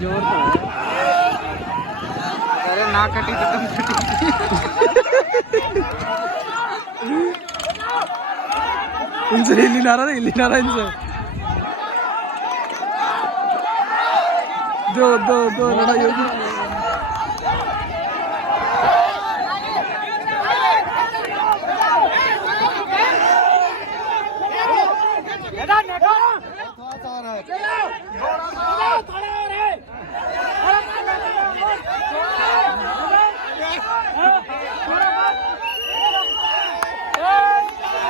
जोर अरे ना कटी तो तुम कटी इनसे हिली नारा इनसे दो लड़ाई होगी